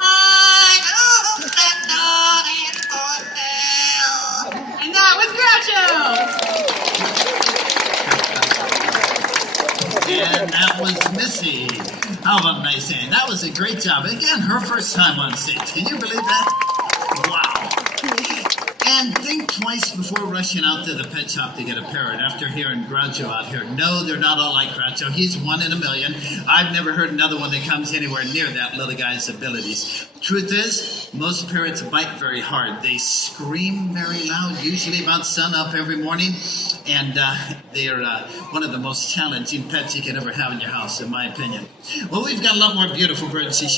I hope that dog is for sale. And that was Groucho. And that was Missy. How about nice saying? That was a great job. Again, her first time on stage. Can you believe that? Wow. And think twice before rushing out to the pet shop to get a parrot after hearing Groucho out here. No, they're not all like Groucho. He's one in a million. I've never heard another one that comes anywhere near that little guy's abilities. Truth is, most parrots bite very hard. They scream very loud, usually about sunup every morning. And they're one of the most challenging pets you can ever have in your house, in my opinion. Well, we've got a lot more beautiful birds to share.